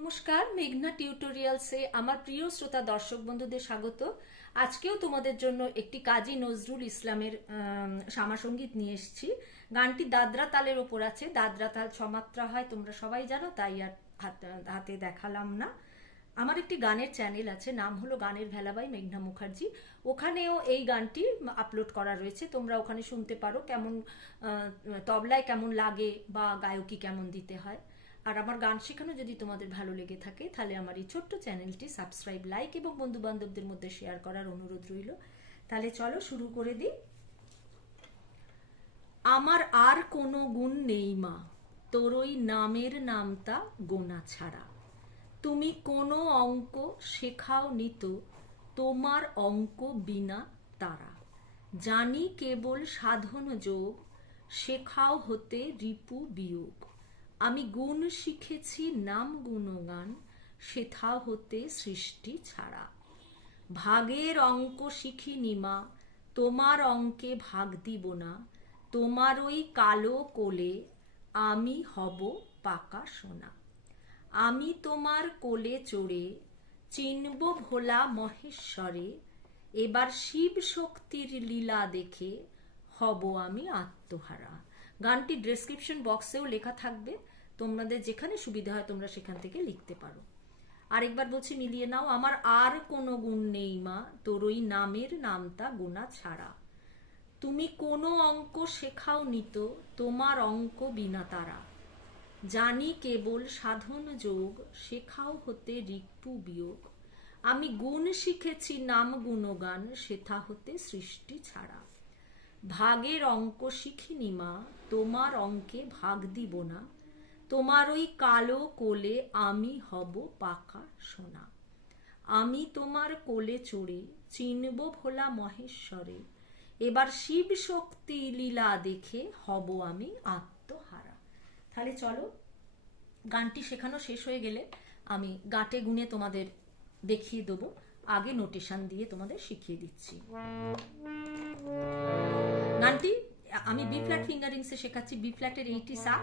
নমস্কার, মেঘনা টিউটোরিয়ালসে আমার প্রিয় শ্রোতা দর্শক বন্ধুদের স্বাগত। আজকেও তোমাদের জন্য একটি কাজী নজরুল ইসলামের শ্যামাসঙ্গীত নিয়ে এসেছি। গানটি দাদরা তালের ওপর আছে, দাদরা তাল ছমাত্রা হয়, তোমরা সবাই জানো, তাই আর হাতে দেখালাম না। আমার একটি গানের চ্যানেল আছে, নাম হলো গানের ভেলাবাই মেঘনা মুখার্জি। ওখানেও এই গানটি আপলোড করা রয়েছে, তোমরা ওখানে শুনতে পারো কেমন তবলায় কেমন লাগে বা গায়কি কেমন দিতে হয়। আর আমার গান শেখানো যদি তোমাদের ভালো লেগে থাকে, তাহলে আমার এই ছোট্ট চ্যানেলটি সাবস্ক্রাইব, লাইক এবং বন্ধু বান্ধবদের মধ্যে শেয়ার করার অনুরোধ রইল। তাহলে চলো শুরু করে দিই। আমার আর কোনো গুণ নেই মা, তোর ওই নামের নামটা গোনা ছাড়া। তুমি কোনো অঙ্ক শেখাও নিত তোমার অঙ্ক বিনা তারা। জানি কেবল সাধন যোগ, শেখাও হতে রিপু বিয়োগ। আমি গুণ শিখেছি নাম গুণগান, সেথা হতে সৃষ্টি ছাড়া। ভাগের অঙ্ক শিখি নিমা তোমার অঙ্কে ভাগ দিব না, তোমার ওই কালো কোলে আমি হব পাকা সোনা। আমি তোমার কোলে চড়ে, চিনব ভোলা মহেশ্বরে, এবার শিব শক্তির লীলা দেখে হব আমি আত্মহারা। গানটি ডেসক্রিপশন বক্সেও লেখা থাকবে। তোমাদের যেখানে সুবিধা হয় তোমরা সেখান থেকে লিখতে পারো। আরেকবার বলছি, মিলিয়ে নাও, আমার আর কোনো গুণ নেই মা তোর ওই নামের নামটা গোনা ছাড়া। তুমি কোনো অঙ্ক শেখাও নিত তোমার অঙ্ক বিনা তারা। জানি কেবল সাধন যোগ, শেখাও হতে রিপু বিয়োগ। আমি গুণ শিখেছি নাম গুণগান, সেথা হতে সৃষ্টি ছাড়া। ভাগের অঙ্ক শিখিনি মা, তোমার অঙ্কে ভাগ দিব না। তোমার ওই কালো কোলে আমি হব পাকা সোনা। আমি তোমার কোলে চড়ে, চিনব ভোলা মহেশ্বরে। এবার শিব শক্তি লীলা দেখে হব আমি আত্মহারা। তাহলে চলো, গানটি শেখানো শেষ হয়ে গেলে আমি গাটে গুনে তোমাদের দেখিয়ে দেবো। আগে নোটেশন দিয়ে তোমাদের শিখিয়ে দিচ্ছি। গানটি আমি বি ফ্ল্যাট ফিঙ্গারিংসে শেখাচ্ছি বি ফ্ল্যাটের এইটি সা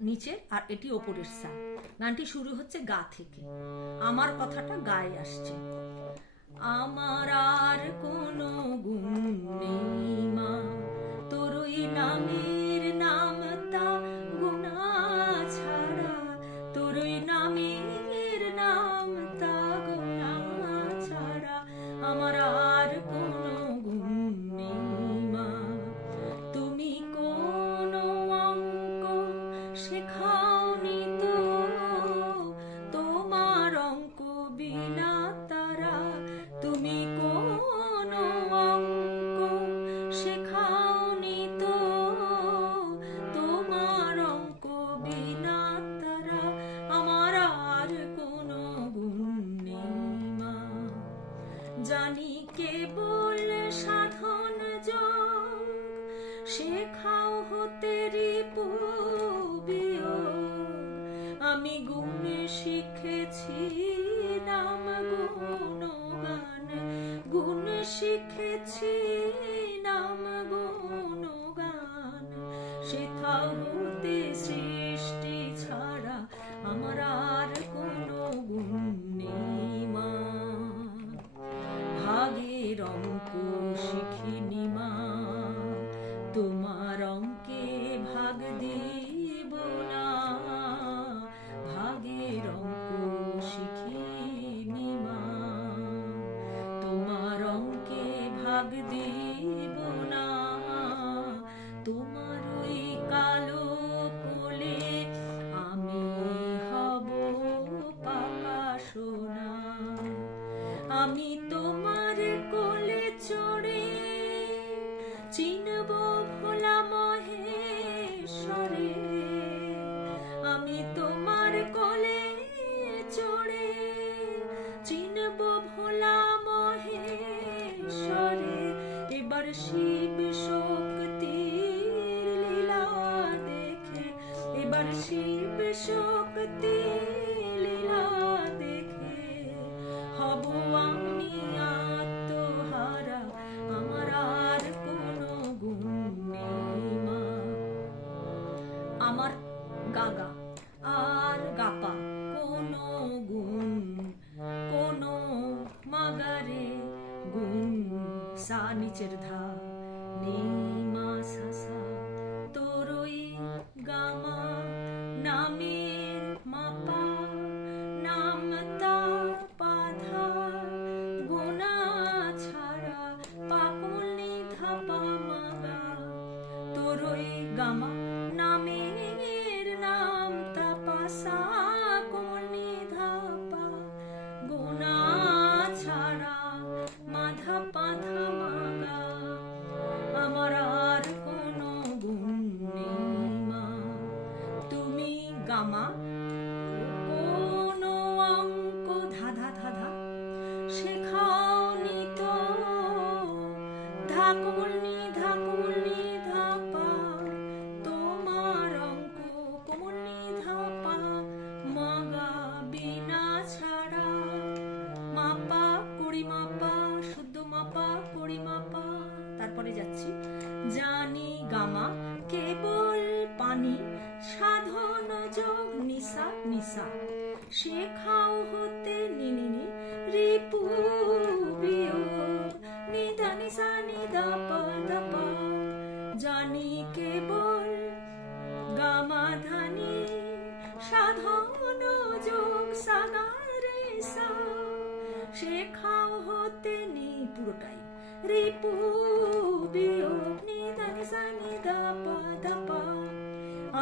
নিচে আর এটি ওপরের সা গানটি শুরু হচ্ছে গা থেকে। আমার কথাটা গায়ে আসছে। আমার আর কোনো গুণ নেই মা। তোর ওই জানি কেবল সাধন যোগ, শেখাও হতে আমি গুণ শিখেছি নাম গুণগান গুণ শিখেছি নাম গুণগান সেথাও হতে সৃষ্টি তোমার কোলে চড়ে চিনব ভোলা মহেশ্বরে। আমি তোমার কোলে চড়ে চিনব ভোলা মহেশ্বরে। এবার শিব শক্তির লীলা দেখে, এবার শিব শক্তি সা নিচের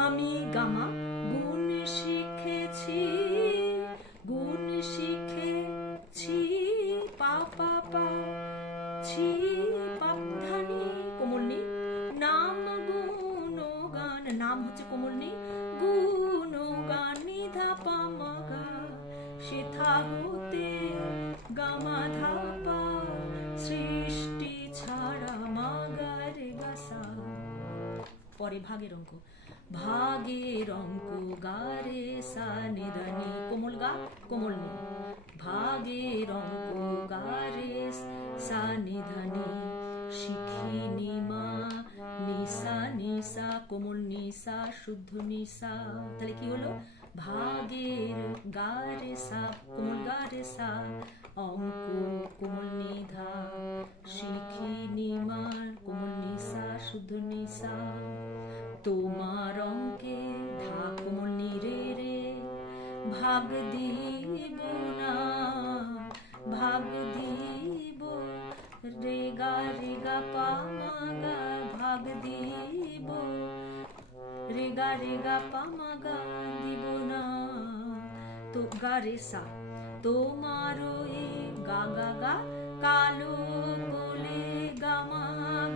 আমি গামা গুণ শিখেছি গুণ শিখেছি। পরে ভাগের অঙ্ক। ভাগের অঙ্ক গারে সা নিদানি কোমল গা, কোমল নি। ভাগের অঙ্ক গারে সা নিধানি শিখিনি মা নিসা নিসা কোমল নিসা শুদ্ধ নিসা তাহলে কি হলো? ভাগের গারে সা, কোমল গারে সা, অঙ্ক কোমল নিধা শিখিনি মা, কোমল নিসা শুদ্ধ নিসা তোমার অঙ্কে ধা কোমল নিরে রে ভাগ দিব না ভাগ দিব রেগা রেগা পামাগা ভাগ দিব রেগা রেগা পামাগা দিব না তো গা রে সা তোমার এই গা গা গা কালো বলে গামা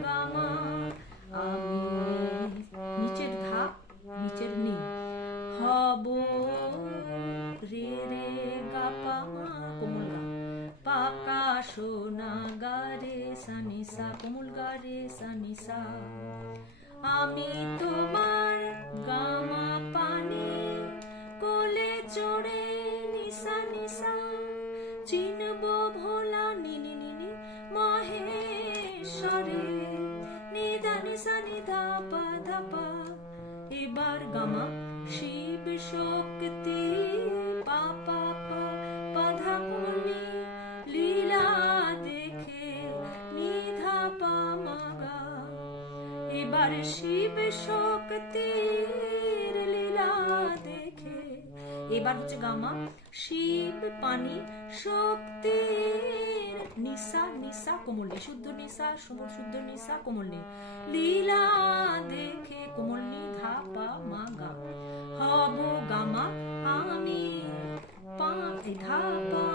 গামা আমি পাকা সোনা গা রে সা সা কোমল গা রে সা নি সা আমি তোমার গামা পানি, কোলে চড়ে নিসা নিসা, চিনব ভোলা নিনি নিনি মহেশ্বরে। নিদা নিসা, নিধা পা, ধা পা, এবার গামা শিব শক্তি পা শিব শক্তির লীলা দেখে। এবার হচ্ছে গামা শিব পানি শক্তির নিসা নিসা কোমলনি শুদ্ধ নিসা শুদ্ধ নিসা কোমলনি লীলা দেখে কোমলনি ধা পা মা গা। হব গামা আমি পা ধা পা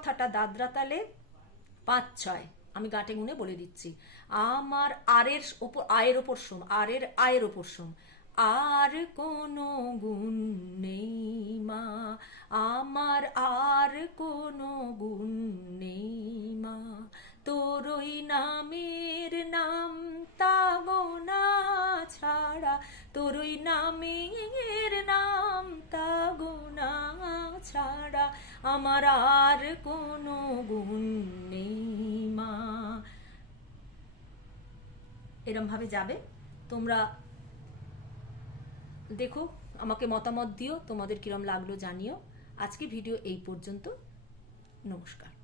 কথাটা দাদরা তালে পাঁচ ছয়। আমি গাঁটে গুনে বলে দিচ্ছি। আমার আরের ওপর, আয়ের ওপর সোম, আরের আয়ের ওপর সোম। আর কোনো গুণ নেই, মা। আমার আর কোনো গুণ নেই, মা। তোর ওই নামের নাম তাগোনা ছাড়া, তোর ওই নামের নাম তাগোনা ছাড়া আমার আর কোনো গুণ নেই, মা। এরম ভাবে যাবে। তোমরা দেখো, আমাকে মতামত দিও, তোমাদের কিরম লাগল জানিও। আজকে ভিডিও এই পর্যন্ত। নমস্কার।